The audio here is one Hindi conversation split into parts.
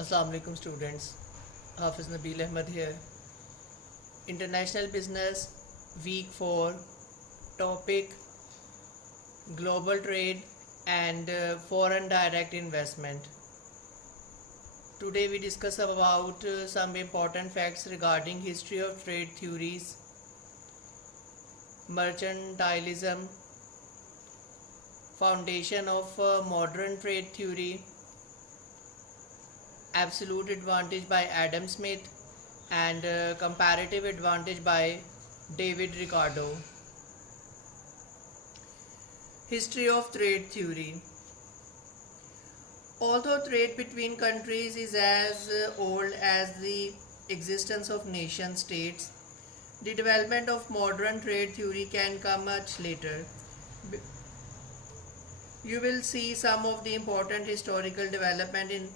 Assalamu alaikum students. Hafiz Nabil Ahmed here. International Business Week 4 topic global trade and foreign direct investment. Today we discuss about some important facts regarding history of trade theories, mercantilism, foundation of modern trade theory, absolute advantage by Adam Smith, and comparative advantage by David Ricardo. History of trade theory. Although trade between countries is as old as the existence of nation states, the development of modern trade theory can come much later. You will see some of the important historical development in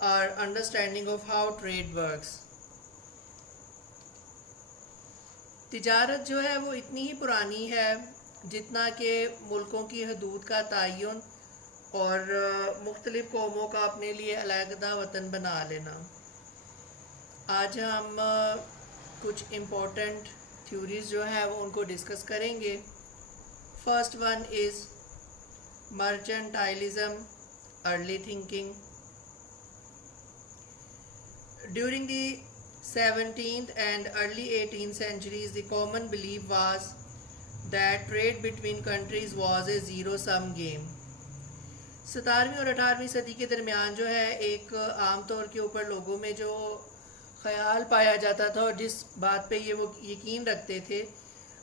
our understanding of how trade works. तिजारत जो है वो इतनी ही पुरानी है जितना कि मुल्कों की हदूद का तयन और मुख्तलिफ कौमों का अपने लिए अलहदा वतन बना लेना। आज हम कुछ इम्पोर्टेंट थ्योरीज जो है वो उनको डिस्कस करेंगे। First one is mercantilism, early thinking. During the 17th and early 18th centuries, the common belief was that trade between countries was a zero-sum game. 17वीं और 18वीं सदी के दरमियान जो है एक आम तौर के ऊपर लोगों में जो ख्याल पाया जाता था और जिस बात पे ये वो यकीन रखते थे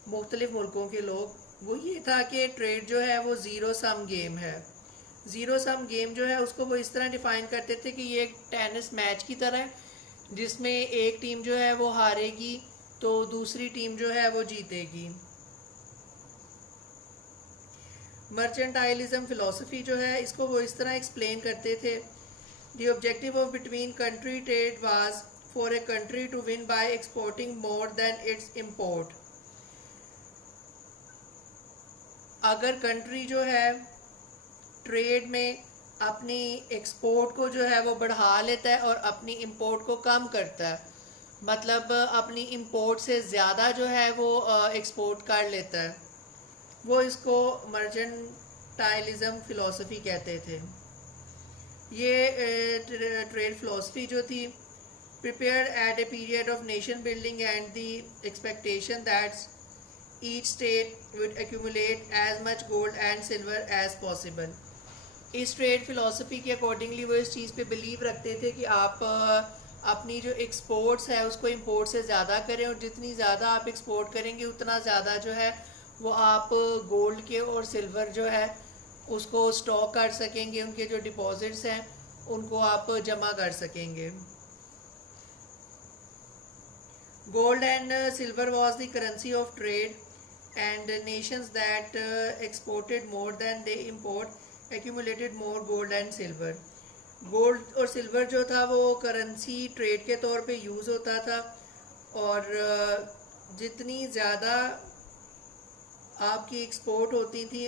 मुख्तलिफ मुल्कों के लोग, वो ये था कि ट्रेड जो है वो ज़ीरो सम गेम है। ज़ीरो सम गेम जो है उसको वो इस तरह डिफ़ाइन करते थे कि ये एक टेनिस मैच की तरह है जिसमें एक टीम जो है वो हारेगी तो दूसरी टीम जो है वो जीतेगी। मर्चेंटाइलिज्म फिलॉसफी जो है इसको वो इस तरह एक्सप्लेन करते थे, the objective of between country trade was for a country to win by exporting more than its import. अगर कंट्री जो है ट्रेड में अपनी एक्सपोर्ट को जो है वो बढ़ा लेता है और अपनी इंपोर्ट को कम करता है, मतलब अपनी इंपोर्ट से ज़्यादा जो है वो एक्सपोर्ट कर लेता है, वो इसको मर्चेंटाइलिज्म फ़िलॉसफी कहते थे। ये ट्रेड फ़िलॉसफी जो थी prepared at a period of nation building and the expectation that each state would accumulate as much gold and silver as possible. इस ट्रेड फिलॉसफी के अकॉर्डिंगली वो इस चीज़ पे बिलीव रखते थे कि आप अपनी जो एक्सपोर्ट्स है उसको इंपोर्ट से ज़्यादा करें और जितनी ज़्यादा आप एक्सपोर्ट करेंगे उतना ज़्यादा जो है वो आप गोल्ड के और सिल्वर जो है उसको स्टॉक कर सकेंगे, उनके जो डिपॉजिट्स हैं उनको आप जमा कर सकेंगे। Gold and silver was the currency of trade and nations that exported more than they import accumulated more gold and silver. Gold और सिल्वर जो था वो करेंसी ट्रेड के तौर पे यूज़ होता था और जितनी ज़्यादा आपकी एक्सपोर्ट होती थी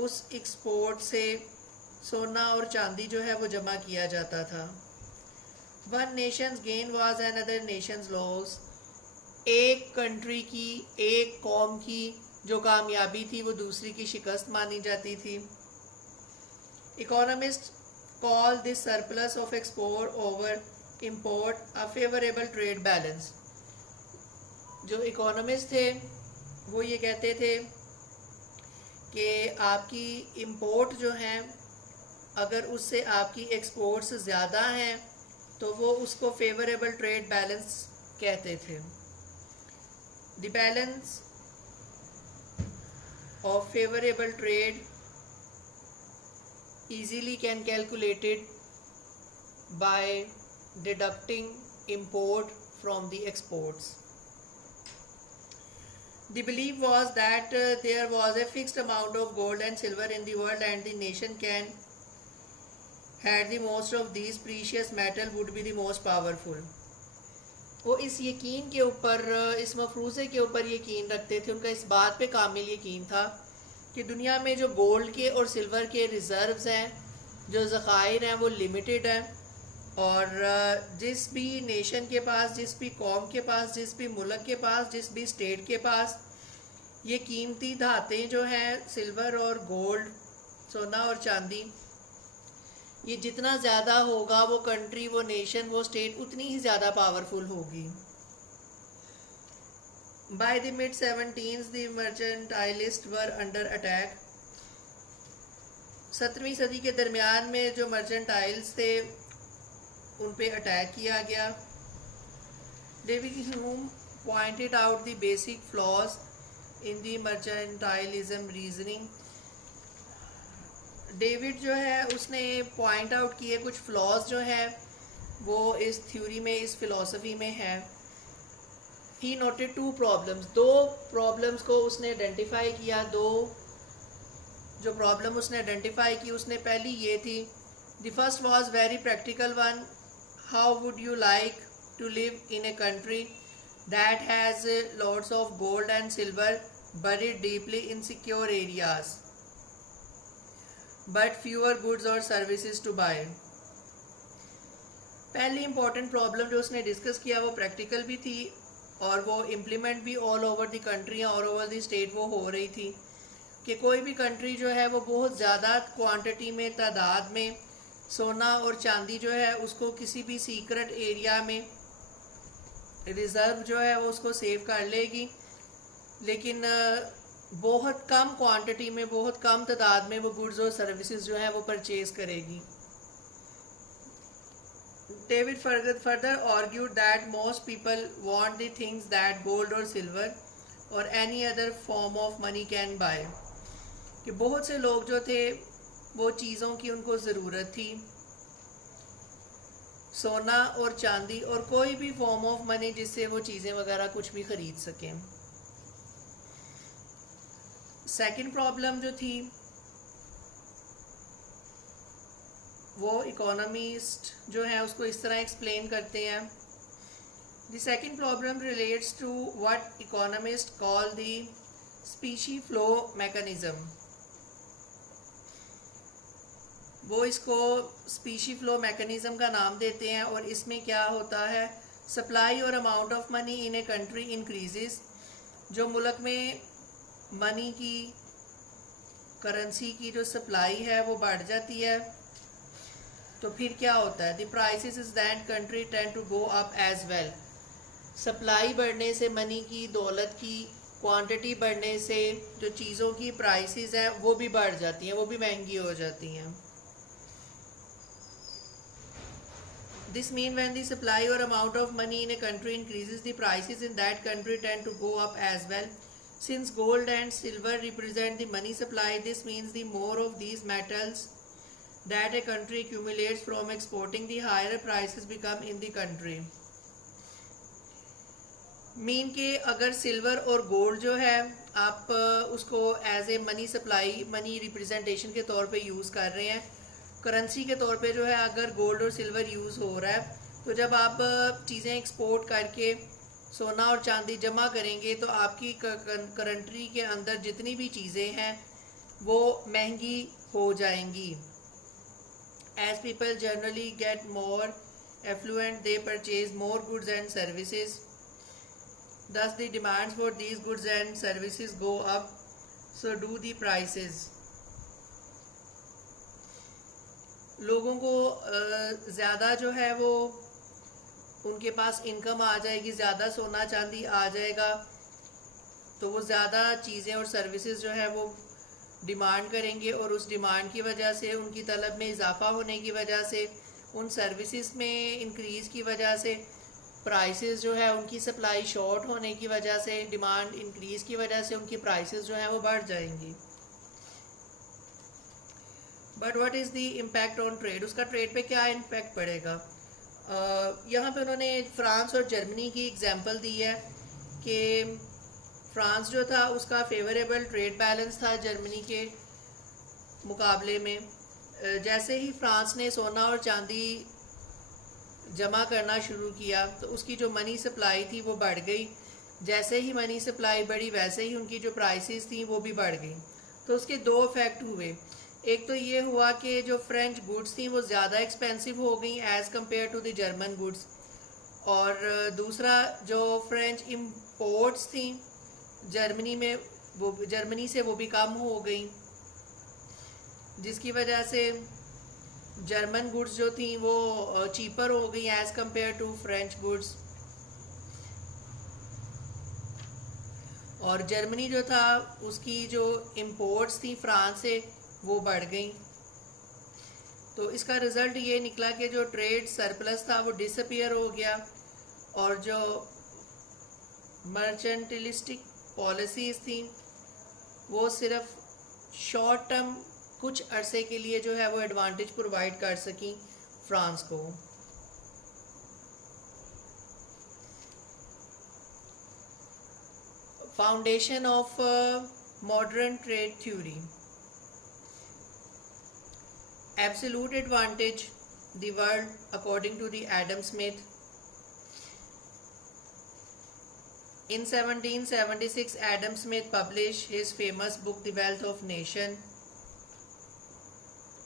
उस एक्सपोर्ट से सोना और चांदी जो है वो जमा किया जाता था। One Nations gain was another Nations loss. एक कंट्री की, एक कौम की जो कामयाबी थी वो दूसरी की शिकस्त मानी जाती थी। Economists call this surplus of export over import a favorable trade balance. जो इकोनॉमिस्ट थे वो ये कहते थे कि आपकी इंपोर्ट जो है अगर उससे आपकी एक्सपोर्ट्स ज़्यादा हैं तो वो उसको फेवरेबल ट्रेड बैलेंस कहते थे। The balance of favourable trade easily can calculate it by deducting import from the exports. The belief was that there was a fixed amount of gold and silver in the world and the nation can had the most of these precious metal would be the most powerful. वो इस यकीन के ऊपर, इस मफरूज़े के ऊपर यकीन रखते थे, उनका इस बात पे कामिल यकीन था कि दुनिया में जो गोल्ड के और सिल्वर के रिज़र्व्स हैं, जो ज़खायर हैं वो लिमिटेड हैं और जिस भी नेशन के पास, जिस भी कौम के पास, जिस भी मुल्क के पास, जिस भी स्टेट के पास ये कीमती धातें जो हैं सिल्वर और गोल्ड, सोना और चांदी, ये जितना ज़्यादा होगा वो कंट्री, वो नेशन, वो स्टेट उतनी ही ज़्यादा पावरफुल होगी। By the mid 17th the mercantilist were under attack. 17वीं सदी के दरमियान में जो मर्चेंटाइल्स थे उन पे अटैक किया गया। David Hume pointed out the basic flaws in the mercantilism reasoning. David जो है उसने पॉइंट आउट किए कुछ फ्लॉज जो है वो इस थ्योरी में, इस फिलॉसफी में है। ही नोटेड 2 प्रॉब्लम्स, 2 प्रॉब्लम्स को उसने आइडेंटिफाई किया। 2 जो प्रॉब्लम उसने आइडेंटिफाई की, उसने पहली ये थी, the first was very practical one, how would you like to live in a country that has lots of gold and silver buried deeply in secure areas but fewer goods or services to buy। पहली इंपॉर्टेंट प्रॉब्लम जो उसने डिस्कस किया वो प्रैक्टिकल भी थी और वो इम्प्लीमेंट भी all over the country, all over the state वो हो रही थी कि कोई भी कंट्री जो है वो बहुत ज़्यादा क्वांटिटी में, तादाद में सोना और चांदी जो है उसको किसी भी सीक्रेट एरिया में रिज़र्व जो है वो उसको सेव कर लेगी, लेकिन बहुत कम क्वांटिटी में, बहुत कम तादाद में वो गुड्स और सर्विसेज जो है वो परचेज करेगी। David further argued that most people want the things that gold और सिल्वर और any other form of money can buy. कि बहुत से लोग जो थे वो चीज़ों की उनको ज़रूरत थी, सोना और चांदी और कोई भी फॉर्म ऑफ मनी जिससे वो चीज़ें वगैरह कुछ भी ख़रीद सकें। सेकंड प्रॉब्लम जो थी वो इकोनॉमिस्ट जो है उसको इस तरह एक्सप्लेन करते हैं। The second problem relates to what economist call the specie flow mechanism. वो इसको स्पीशी फ्लो मैकेनिज्म का नाम देते हैं और इसमें क्या होता है, सप्लाई और amount of money in a country increases. जो मुल्क में मनी की, करेंसी की जो सप्लाई है वो बढ़ जाती है तो फिर क्या होता है, the prices is that country tend to go up as well. Supply बढ़ने से, मनी की, दौलत की क्वांटिटी बढ़ने से जो चीज़ों की प्राइसेस हैं वो भी बढ़ जाती हैं, वो भी महंगी हो जाती हैं। This means when the supply or amount of money in a country increases, the prices in that country tend to go up as well. Since gold and silver represent the money supply, this means the more of these metals that a country accumulates from exporting, the higher prices become in the country. Mean के अगर सिल्वर और गोल्ड जो है आप उसको as a money supply, money representation के तौर पे यूज़ कर रहे हैं, करेंसी के तौर पे जो है अगर गोल्ड और सिल्वर यूज़ हो रहा है, तो जब आप चीज़ें एक्सपोर्ट करके सोना और चांदी जमा करेंगे तो आपकी कंट्री के अंदर जितनी भी चीज़ें हैं वो महंगी हो जाएंगी। As people generally get more affluent, they purchase more goods and services, thus the demands for these goods and services go up, so do the prices। लोगों को ज़्यादा जो है वो उनके पास इनकम आ जाएगी, ज़्यादा सोना चांदी आ जाएगा तो वो ज़्यादा चीज़ें और सर्विसेज जो है वो डिमांड करेंगे और उस डिमांड की वजह से, उनकी तलब में इजाफा होने की वजह से, उन सर्विसेज में इंक्रीज़ की वजह से प्राइसेस जो है, उनकी सप्लाई शॉर्ट होने की वजह से, डिमांड इंक्रीज़ की वजह से उनकी प्राइसेस जो है वो बढ़ जाएंगी। But what is the impact on trade, उसका ट्रेड पे क्या इम्पैक्ट पड़ेगा। यहाँ पे उन्होंने फ्रांस और जर्मनी की एग्जांपल दी है कि फ्रांस जो था उसका फेवरेबल ट्रेड बैलेंस था जर्मनी के मुकाबले में। जैसे ही फ्रांस ने सोना और चांदी जमा करना शुरू किया तो उसकी जो मनी सप्लाई थी वो बढ़ गई। जैसे ही मनी सप्लाई बढ़ी वैसे ही उनकी जो प्राइसेस थी वो भी बढ़ गई। तो उसके दो इफ़ेक्ट हुए एक तो ये हुआ कि जो फ्रेंच गुड्स थी वो ज़्यादा एक्सपेंसिव हो गई as compare to the German goods, और दूसरा जो फ्रेंच इम्पोर्ट्स थी जर्मनी में, वो जर्मनी से वो भी कम हो गई, जिसकी वजह से जर्मन गुड्स जो थी वो चीपर हो गई as compare to French goods, और जर्मनी जो था उसकी जो इम्पोर्ट्स थी फ्रांस से वो बढ़ गई। तो इसका रिज़ल्ट ये निकला कि जो ट्रेड सरप्लस था वो डिसअपियर हो गया, और जो मर्चेंटलिस्टिक पॉलिसीज़ थी वो सिर्फ शॉर्ट टर्म कुछ अरसे के लिए जो है वो एडवांटेज प्रोवाइड कर सकी फ्रांस को। Foundation of modern trade theory. Absolute advantage, the world according to the Adam Smith. In 1776, Adam Smith published his famous book, The Wealth of Nation.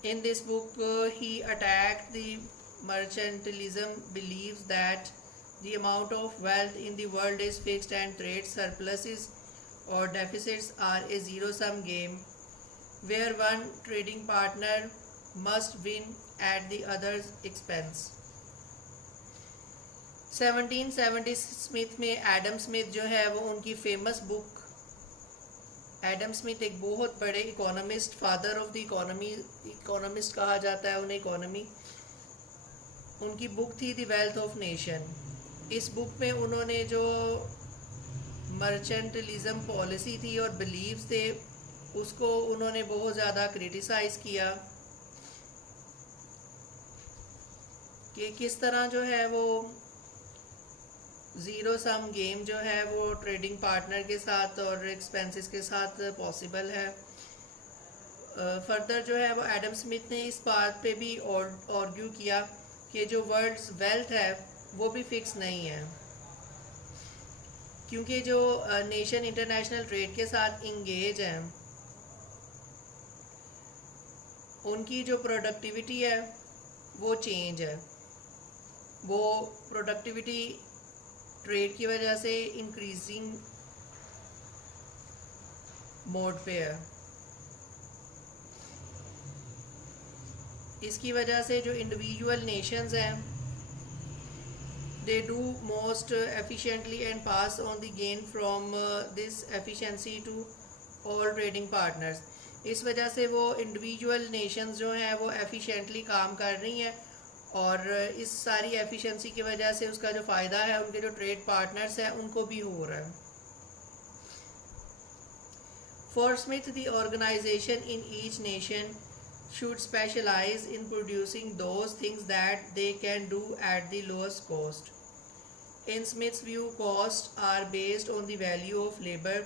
In this book, he attacked the mercantilism beliefs that the amount of wealth in the world is fixed and trade surpluses or deficits are a zero-sum game, where one trading partner must win at the other's expense. 1770 Smith में एडम स्मिथ जो है वो उनकी फेमस बुक, एडम स्मिथ एक बहुत बड़े economist, father of the economist कहा जाता है उन्हें, इकोनॉमी, उनकी बुक थी द वेल्थ ऑफ नेशन। इस बुक में उन्होंने जो मर्चेंटलिज्म पॉलिसी थी और बिलीव्स थे उसको उन्होंने बहुत ज़्यादा क्रिटिसाइज़ किया कि किस तरह जो है वो ज़ीरो सम गेम जो है वो ट्रेडिंग पार्टनर के साथ और एक्सपेंसेस के साथ पॉसिबल है। फर्दर जो है वो एडम स्मिथ ने इस बात पे भी आर्ग्यू किया कि जो वर्ल्ड्स वेल्थ है वो भी फिक्स नहीं है, क्योंकि जो नेशन इंटरनेशनल ट्रेड के साथ इंगेज हैं उनकी जो प्रोडक्टिविटी है वो चेंज है, वो प्रोडक्टिविटी ट्रेड की वजह से इंक्रीजिंग मोड पे है। इसकी वजह से जो इंडिविजुअल नेशंस हैं they do most efficiently and pass on the gain from this efficiency to all trading partners. इस वजह से वो इंडिविजुअल नेशंस जो हैं वो एफिशिएंटली काम कर रही हैं और इस सारी एफिशिएंसी की वजह से उसका जो फ़ायदा है उनके जो ट्रेड पार्टनर्स हैं उनको भी हो रहा है। For Smith the organisation in each nation should specialize in producing those things that they can do at the lowest cost. In Smith's view, costs are based on the value of labor,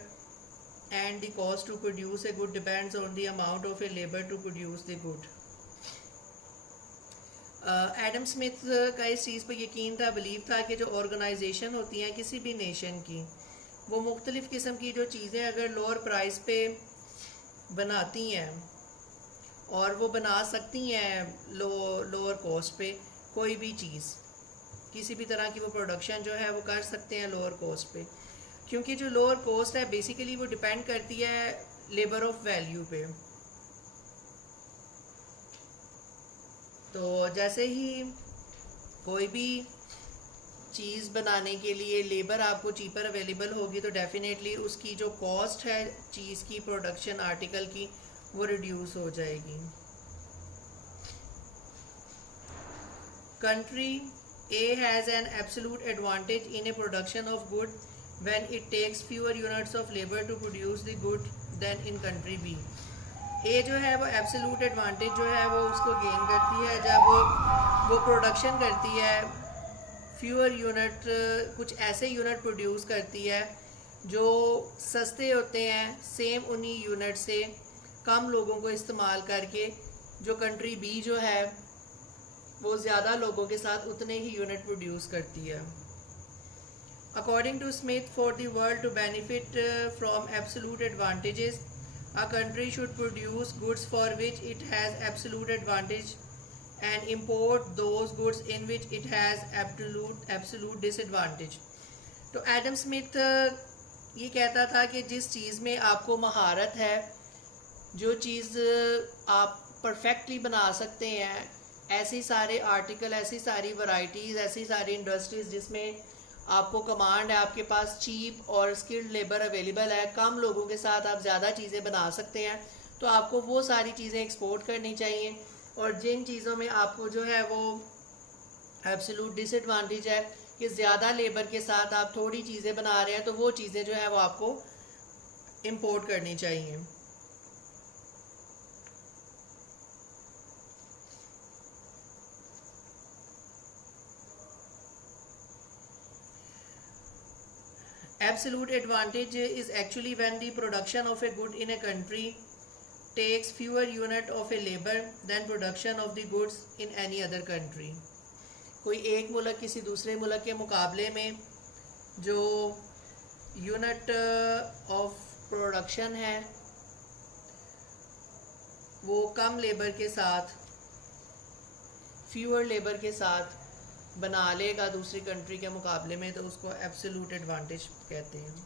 and the cost to produce a good depends on the amount of a labor to produce the good. Adam Smith का इस चीज़ पर यकीन था, बिलीव था कि जो ऑर्गेनाइजेशन होती हैं किसी भी नेशन की, वो मुख्तलिफ़ किस्म की जो चीज़ें अगर लोअर प्राइस पे बनाती हैं और वो बना सकती हैं लोअर कॉस्ट पे कोई भी चीज़, किसी भी तरह की वो प्रोडक्शन जो है वो कर सकते हैं लोअर कॉस्ट पे, क्योंकि जो लोअर कॉस्ट है बेसिकली वो डिपेंड करती है लेबर ऑफ वैल्यू पे। तो जैसे ही कोई भी चीज़ बनाने के लिए लेबर आपको चीपर अवेलेबल होगी तो डेफिनेटली उसकी जो कॉस्ट है चीज़ की, प्रोडक्शन आर्टिकल की, वो रिड्यूस हो जाएगी। Country A has an absolute advantage in a production of good when it takes fewer units of labour to produce the good than in country B. A जो है वो एब्सोल्यूट एडवांटेज जो है वो उसको गेन करती है जब वो प्रोडक्शन करती है, फ्यूअर यूनिट, कुछ ऐसे यूनिट प्रोड्यूस करती है जो सस्ते होते हैं सेम उन्हीं यूनिट से कम लोगों को इस्तेमाल करके। जो कंट्री बी जो है वो ज़्यादा लोगों के साथ उतने ही यूनिट प्रोड्यूस करती है। According to Smith, for the world to benefit from absolute advantages, A country should produce goods for which it has absolute advantage and import those goods in which it has absolute disadvantage. तो एडम स्मिथ ये कहता था कि जिस चीज़ में आपको महारत है, जो चीज़ आप परफेक्टली बना सकते हैं, ऐसी सारे आर्टिकल, ऐसी सारी वैरायटीज़, ऐसी सारी इंडस्ट्रीज़ जिसमें आपको कमांड है, आपके पास चीप और स्किल्ड लेबर अवेलेबल है, कम लोगों के साथ आप ज़्यादा चीज़ें बना सकते हैं, तो आपको वो सारी चीज़ें एक्सपोर्ट करनी चाहिए। और जिन चीज़ों में आपको जो है वो एब्सोल्यूट डिसएडवांटेज है कि ज़्यादा लेबर के साथ आप थोड़ी चीज़ें बना रहे हैं, तो वो चीज़ें जो है वो आपको इंपोर्ट करनी चाहिए। Absolute advantage is actually when the production of a good in a country takes fewer unit of a labor than production of the goods in any other country. कोई एक मुल्क किसी दूसरे मुल्क के मुकाबले में जो यूनिट ऑफ प्रोडक्शन है वो कम लेबर के साथ, फ्यूअर लेबर के साथ बना लेगा दूसरी कंट्री के मुकाबले में, तो उसको एब्सोल्यूट एडवांटेज कहते हैं।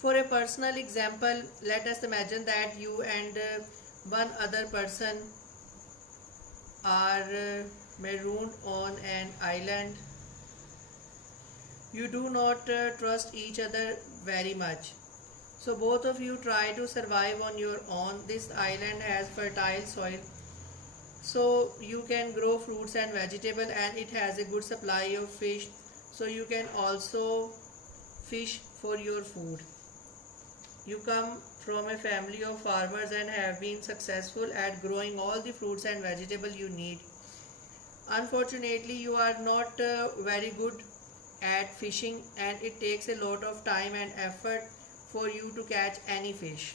For a personal example, let us imagine that you and one other person are marooned on an island. You do not trust each other very much. So both of you try to survive on your own. This island has fertile soil, so you can grow fruits and vegetables, and it has a good supply of fish, so you can also fish for your food. You come from a family of farmers and have been successful at growing all the fruits and vegetables you need. Unfortunately, you are not very good at fishing, and it takes a lot of time and effort for you to catch any fish.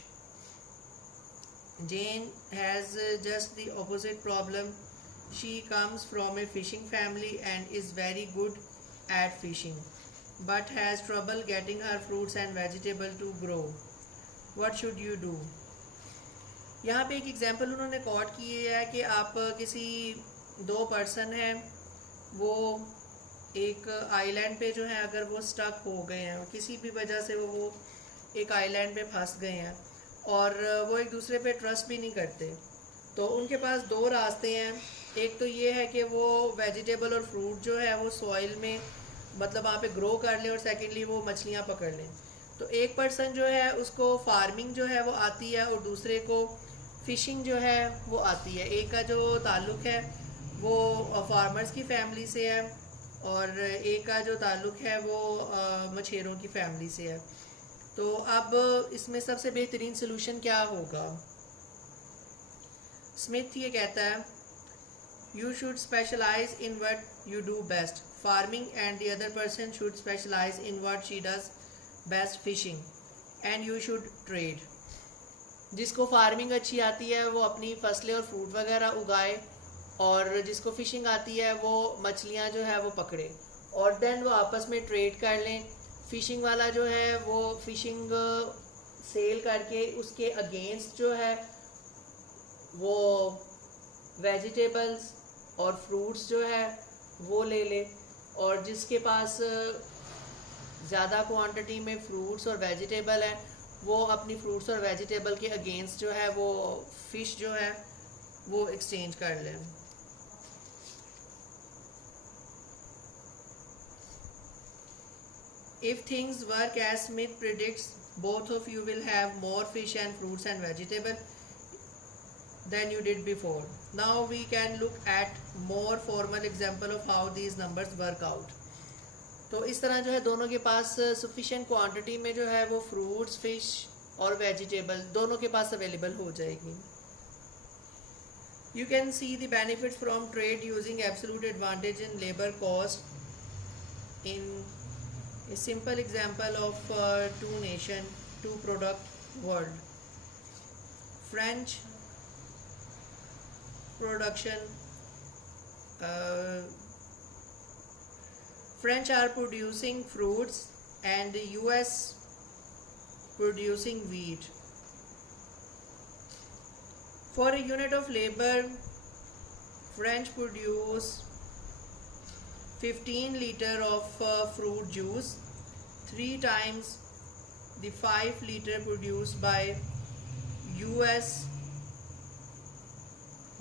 Jane has just the opposite problem. She comes from a fishing family and is very good at fishing, but has trouble getting her fruits and vegetables to grow. What should you do? यहाँ पे एक एग्जाम्पल उन्होंने कोट की है कि आप किसी दो पर्सन हैं, वो एक आइलैंड पे जो है अगर वो स्टक हो गए हैं, किसी भी वजह से वो एक आइलैंड पे फंस गए हैं और वो एक दूसरे पे ट्रस्ट भी नहीं करते, तो उनके पास दो रास्ते हैं। एक तो ये है कि वो वेजिटेबल और फ्रूट जो है वो सॉइल में मतलब वहाँ पे ग्रो कर लें, और सेकेंडली वो मछलियाँ पकड़ लें। तो एक पर्सन जो है उसको फार्मिंग जो है वो आती है और दूसरे को फ़िशिंग जो है वो आती है। एक का जो ताल्लुक़ है वो फार्मर्स की फैमिली से है और एक का जो ताल्लुक़ है वो मछेरों की फैमिली से है। तो अब इसमें सबसे बेहतरीन सलूशन क्या होगा? स्मिथ ये कहता है, you should specialise in what you do best farming, and the other person should specialise in what she does best fishing, and you should trade. जिसको फार्मिंग अच्छी आती है वो अपनी फसलें और फ्रूट वगैरह उगाए, और जिसको फिशिंग आती है वो मछलियाँ जो है वो पकड़े, और देन वो आपस में ट्रेड कर लें। फ़िशिंग वाला जो है वो फ़िशिंग सेल करके उसके अगेंस्ट जो है वो वेजिटेबल्स और फ्रूट्स जो है वो ले ले, और जिसके पास ज़्यादा क्वांटिटी में फ्रूट्स और वेजिटेबल है वो अपनी फ्रूट्स और वेजिटेबल के अगेंस्ट जो है वो फ़िश जो है वो एक्सचेंज कर लें। If things work as Smith predicts, both of you will have more fish and fruits and vegetables than you did before. Now we can look at more formal example of how these numbers work out. तो इस तरह जो है दोनों के पास sufficient quantity में जो है वो fruits, fish और vegetable दोनों के पास available हो जाएगी. You can see the benefits from trade using absolute advantage in labor cost in a simple example of two nation, two product world. French production French are producing fruits and US producing wheat. For a unit of labor, French produce 15 liter of fruit juice, 3 times the 5 liter produced by US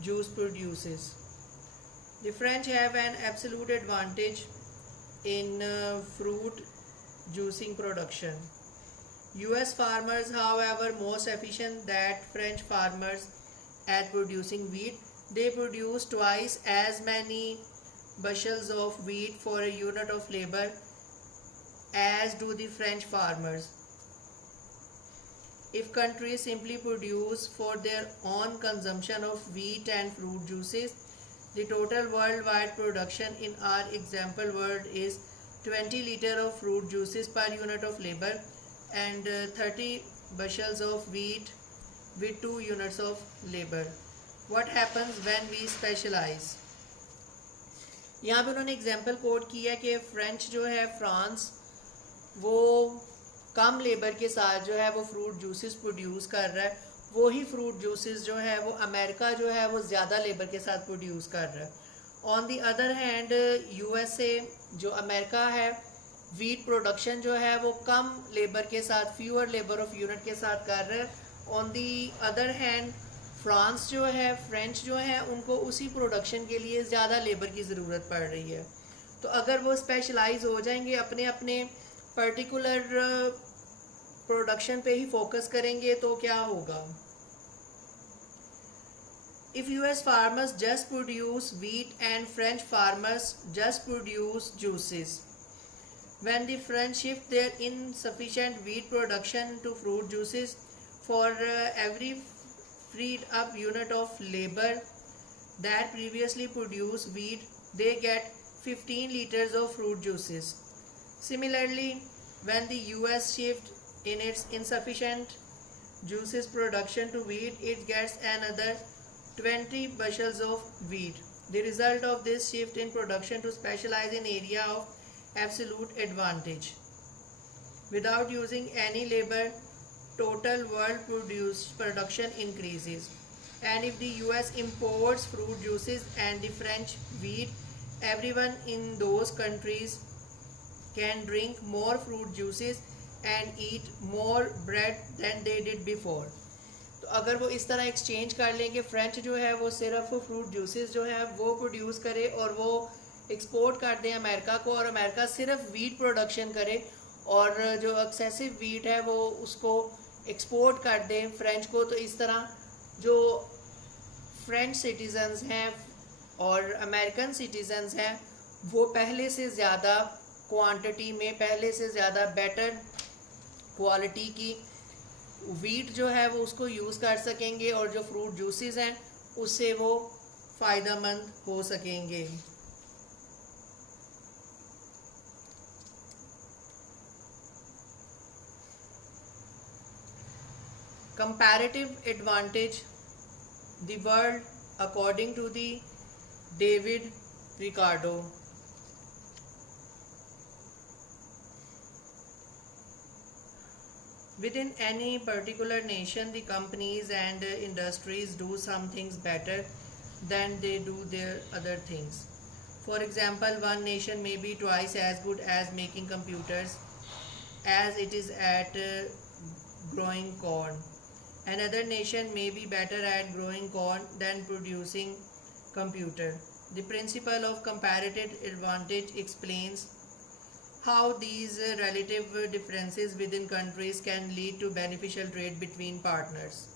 juice produces. The French have an absolute advantage in fruit juicing production. US farmers, however, most efficient than French farmers at producing wheat. They produce twice as many bushels of wheat for a unit of labor as do the French farmers. If countries simply produce for their own consumption of wheat and fruit juices, the total worldwide production in our example world is 20 liter of fruit juices per unit of labor and 30 bushels of wheat with 2 units of labor. What happens when we specialize? यहाँ पे उन्होंने एग्जाम्पल कोट किया कि फ्रेंच जो है फ्रांस वो कम लेबर के साथ जो है वो फ्रूट जूसेस प्रोड्यूस कर रहा है, वो ही फ्रूट जूसेस जो है वो अमेरिका जो है वो ज़्यादा लेबर के साथ प्रोड्यूस कर रहा है. On the other hand USA जो अमेरिका है वीट प्रोडक्शन जो है वो कम लेबर के साथ फ्यूअर लेबर ऑफ यूनिट के साथ कर रहा है. On the other hand France जो है फ्रेंच जो है उनको उसी प्रोडक्शन के लिए ज़्यादा लेबर की ज़रूरत पड़ रही है. तो अगर वो स्पेशलाइज हो जाएंगे अपने अपने पर्टिकुलर प्रोडक्शन पे ही फोकस करेंगे तो क्या होगा? If US farmers just produce wheat and French farmers just produce juices, when the French shift their insufficient wheat production to fruit juices, for every freed up unit of labor that previously produced wheat, they get 15 liters of fruit juices. Similarly, when the US shift in its insufficient juices production to wheat, it gets another 20 bushels of wheat. The result of this shift in production to specialize in area of absolute advantage. Without using any labor, total world production increases. And if the US imports fruit juices and the French wheat, everyone in those countries can drink more fruit juices and eat more bread than they did before. तो अगर वो इस तरह एक्सचेंज कर लें कि फ्रेंच जो है वो सिर्फ फ्रूट जूसेस जो है वो प्रोड्यूस करे और वो एक्सपोर्ट कर दें अमेरिका को, और अमेरिका सिर्फ वीट प्रोडक्शन करे और जो एक्सेसिव वीट है वो उसको एक्सपोर्ट कर दें फ्रेंच को, तो इस तरह जो फ्रेंच सिटीजन्स हैं और अमेरिकन सिटीजन्स हैं वो पहले से ज़्यादा क्वांटिटी में, पहले से ज़्यादा बेटर क्वालिटी की वीट जो है वो उसको यूज़ कर सकेंगे और जो फ्रूट जूसेस हैं उससे वो फ़ायदेमंद हो सकेंगे. Comparative advantage, the world according to the David Ricardo. Within any particular nation, the companies and industries do some things better than they do their other things. For example, one nation may be twice as good as making computers as it is at growing corn. Another nation may be better at growing corn than producing computer. The principle of comparative advantage explains how these relative differences within countries can lead to beneficial trade between partners.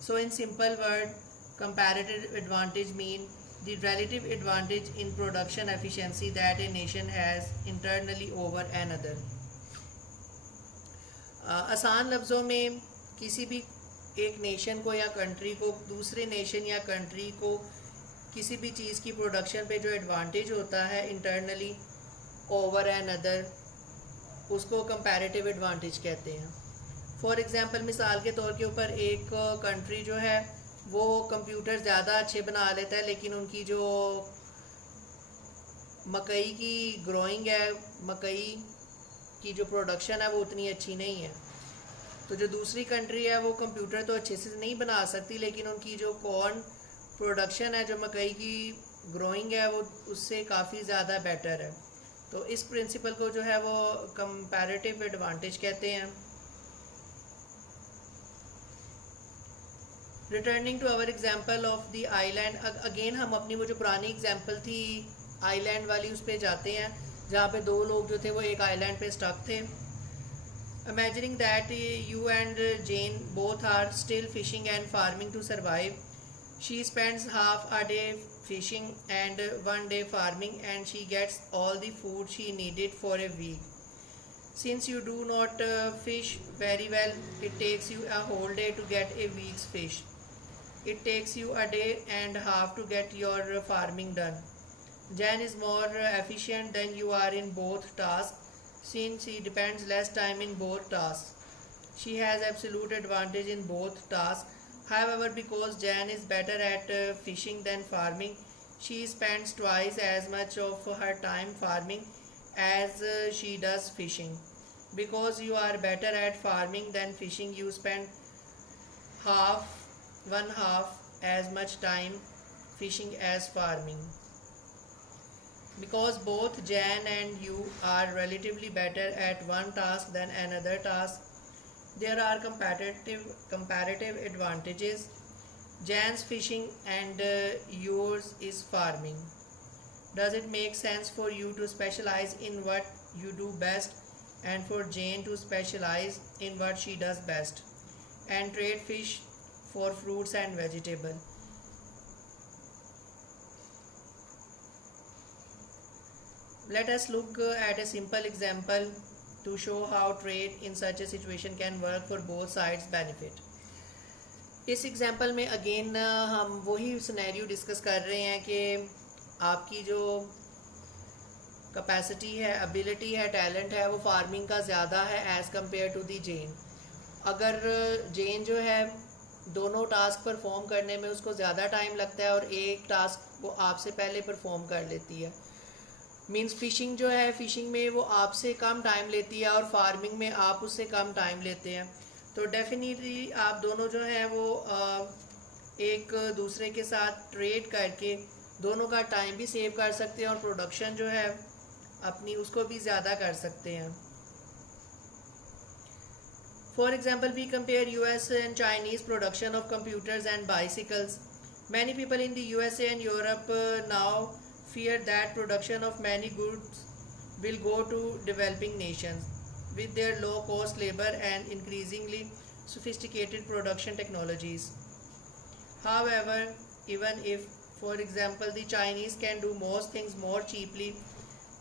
So in simple word, comparative advantage means the relative advantage in production efficiency that a nation has internally over another. आसान लफ्ज़ों में किसी भी एक नेशन को या कंट्री को दूसरे नेशन या कंट्री को किसी भी चीज़ की प्रोडक्शन पे जो एडवांटेज होता है इंटरनली ओवर एन अदर, उसको कंपैरेटिव एडवांटेज कहते हैं. फॉर एग्जांपल, मिसाल के तौर के ऊपर एक कंट्री जो है वो कंप्यूटर ज़्यादा अच्छे बना लेता है लेकिन उनकी जो मकई की ग्रोइंग है, मकई की जो प्रोडक्शन है वो उतनी अच्छी नहीं है। तो जो दूसरी कंट्री है वो कंप्यूटर तो अच्छे से नहीं बना सकती, लेकिन उनकी जो कॉर्न प्रोडक्शन है, जो मकई की ग्रोइंग है, वो उससे काफ़ी ज़्यादा बेटर है। तो इस प्रिंसिपल को जो है वो कंपैरेटिव एडवांटेज कहते हैं। Returning to our example of the island, again हम अपनी वो जो पुरानी एग्जाम्पल थी आइलैंड वाली उस पर जाते हैं, जहाँ पे दो लोग जो थे वो एक आइलैंड पे स्टक थे। Imagining that you and Jane both are still fishing and farming to survive. She spends half a day fishing and one day farming, and she gets all the food she needed for a week. Since you do not fish very well, it takes you a whole day to get a week's fish. It takes you a day and a half to get your farming done. Jan is more efficient than you are in both tasks, since she depends less time in both tasks. She has absolute advantage in both tasks. However, because Jan is better at fishing than farming, she spends twice as much of her time farming as she does fishing. Because you are better at farming than fishing, you spend one half as much time fishing as farming. Because both Jan and you are relatively better at one task than another task, there are comparative advantages. Jan's fishing and yours is farming. Does it make sense for you to specialize in what you do best, and for Jane to specialize in what she does best, and trade fish for fruits and vegetables? Let us look at a simple example to show how trade in such a situation can work for both sides benefit. इस एग्जाम्पल में अगेन हम वही सिनेरियो डिस्कस कर रहे हैं कि आपकी जो कैपेसिटी है, एबिलिटी है, टैलेंट है, वो फार्मिंग का ज़्यादा है एज़ कम्पेयर टू दी जेन। अगर जेन जो है दोनों टास्क परफॉर्म करने में उसको ज़्यादा टाइम लगता है और एक टास्क वो आपसे पहले परफॉर्म कर लेती है, मीन्स फ़िशिंग जो है, फ़िशिंग में वो आपसे कम टाइम लेती है और फार्मिंग में आप उससे कम टाइम लेते हैं, तो डेफिनेटली आप दोनों जो हैं वो एक दूसरे के साथ ट्रेड करके दोनों का टाइम भी सेव कर सकते हैं और प्रोडक्शन जो है अपनी उसको भी ज़्यादा कर सकते हैं। For example, we compare US and Chinese production of computers and bicycles. Many people in the USA and Europe now fear that production of many goods will go to developing nations with their low cost labor and increasingly sophisticated production technologies. However, even if, for example, the Chinese can do most things more cheaply,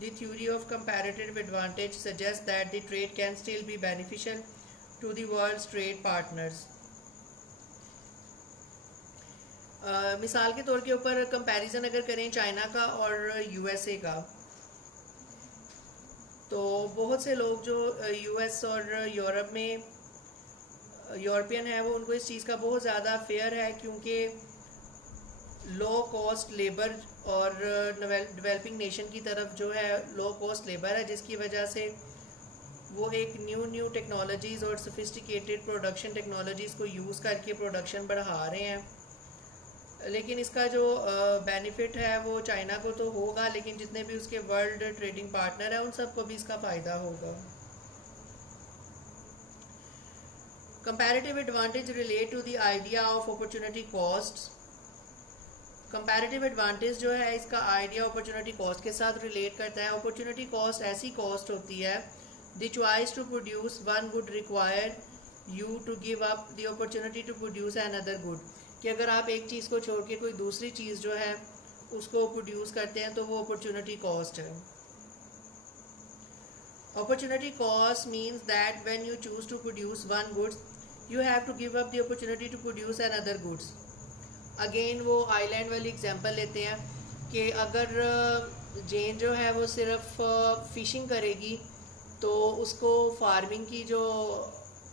the theory of comparative advantage suggests that the trade can still be beneficial to the world's trade partners. मिसाल के तौर के ऊपर कंपैरिजन अगर करें चाइना का और USA का, तो बहुत से लोग जो US और यूरोप में यूरोपियन है वो उनको इस चीज़ का बहुत ज़्यादा फेयर है, क्योंकि लो कॉस्ट लेबर और डेवलपिंग नेशन की तरफ जो है लो कॉस्ट लेबर है, जिसकी वजह से वो एक न्यू टेक्नोलॉजीज़ और सोफिस्टिकेटेड प्रोडक्शन टेक्नोलॉजीज़ को यूज़ करके प्रोडक्शन बढ़ा रहे हैं। लेकिन इसका जो बेनिफिट है वो चाइना को तो होगा, लेकिन जितने भी उसके वर्ल्ड ट्रेडिंग पार्टनर हैं उन सबको भी इसका फ़ायदा होगा। Comparative advantage relate to the idea of opportunity cost. Comparative advantage जो है इसका आइडिया अपॉर्चुनिटी कॉस्ट के साथ रिलेट करता है। अपॉर्चुनिटी कॉस्ट ऐसी कॉस्ट होती है, the choice to produce one good require you to give up the opportunity to produce another good, कि अगर आप एक चीज़ को छोड़ के कोई दूसरी चीज़ जो है उसको प्रोड्यूस करते हैं तो वो अपॉर्चुनिटी कॉस्ट है। Opportunity cost means that when you choose to produce one goods you have to give up the opportunity to produce another goods. Again वो आइलैंड वाली एग्जांपल लेते हैं कि अगर जेन जो है वो सिर्फ फिशिंग करेगी तो उसको फार्मिंग की जो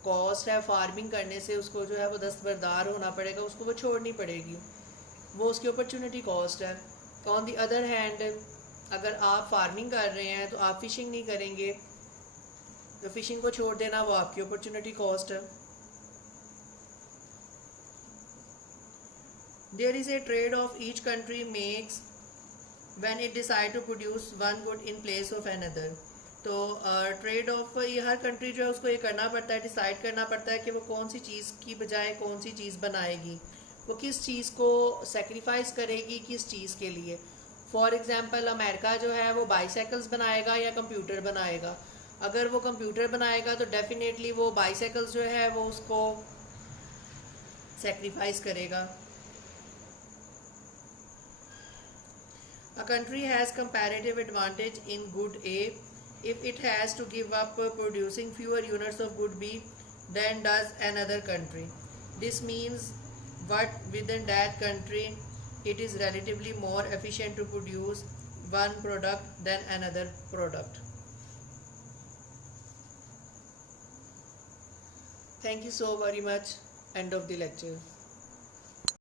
कॉस्ट है, फार्मिंग करने से उसको जो है वो दस्तबरदार होना पड़ेगा, उसको वो छोड़नी पड़ेगी, वो उसकी अपॉर्चुनिटी कॉस्ट है। ऑन द अदर हैंड अगर आप फार्मिंग कर रहे हैं तो आप फिशिंग नहीं करेंगे, तो फिशिंग को छोड़ देना वो आपकी अपॉर्चुनिटी कॉस्ट है। There is a trade off each country makes when it decide to produce one good in place of another. तो ट्रेड ऑफ ये हर कंट्री जो है उसको ये करना पड़ता है, डिसाइड करना पड़ता है कि वो कौन सी चीज़ की बजाय कौन सी चीज़ बनाएगी, वो किस चीज़ को सेक्रीफाइस करेगी किस चीज़ के लिए। फॉर एग्जांपल अमेरिका जो है वो बाईसाइकिल्स बनाएगा या कंप्यूटर बनाएगा। अगर वो कंप्यूटर बनाएगा तो डेफिनेटली वो बाईसाइकिल्स जो है वो उसको सेक्रीफाइस करेगा। A country has comparative advantage in good A if it has to give up producing fewer units of good B than does another country. This means what within that country it is relatively more efficient to produce one product than another product. Thank you so very much. End of the lecture.